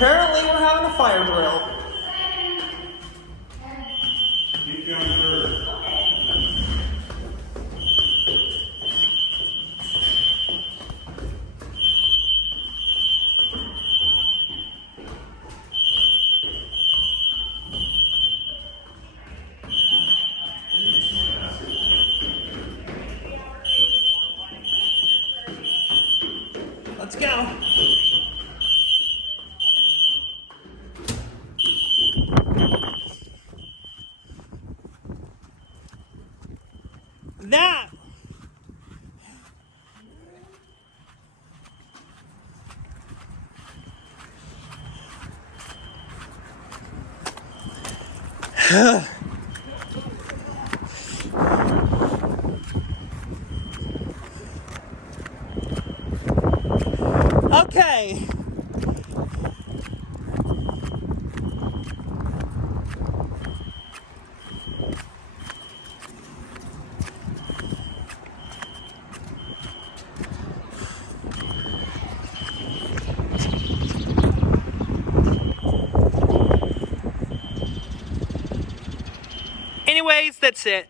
Apparently we're having a fire drill. Keep you on third. Let's go. That okay. Anyways, that's it.